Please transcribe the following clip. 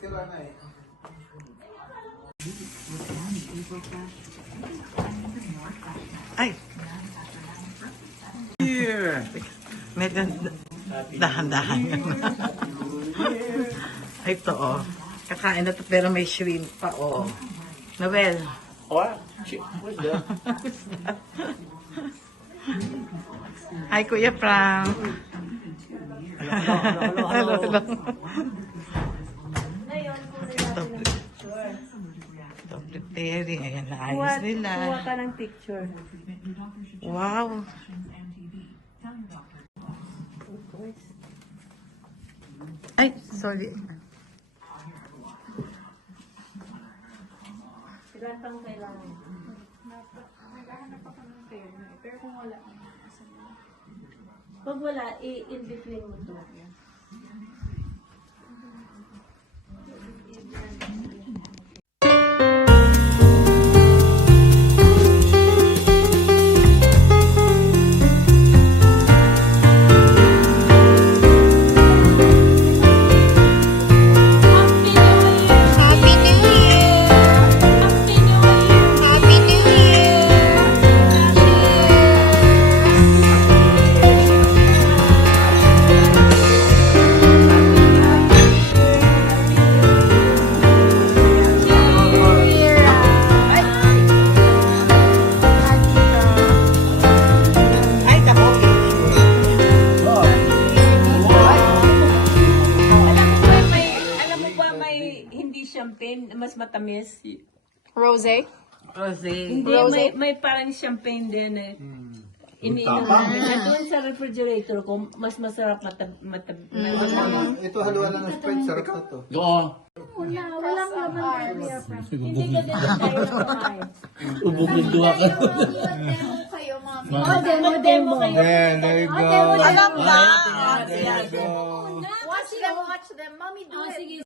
sira na eh. Ay! Here! Medyo dahan-dahan. Ito, oh. Kakain na to pero may shrimp pa, oh. Noel. What? What's that? Hi, Kuya Frank. Hello. Ito, preparing. Ayan, naayos nila. Kuha ka ng picture. Wow. Ay, sorry. Ilan pang kailangan? Naghahanap ako ng pera eh. Pero kung wala, Pag wala, in between mo to. Ay, ako. Alam mo ba may hindi champagne, mas matamis? Rosé? Rosé. Hindi, may parang champagne din eh. Iniinom namin. Doon sa refrigerator ko, mas masarap Ito haluan lang ng Sprite, sarap na to. Walang laman na hindi ka din tayo kumain. Demo kayo. Yeah, there you go. Alam na. Watch them, mommy do it.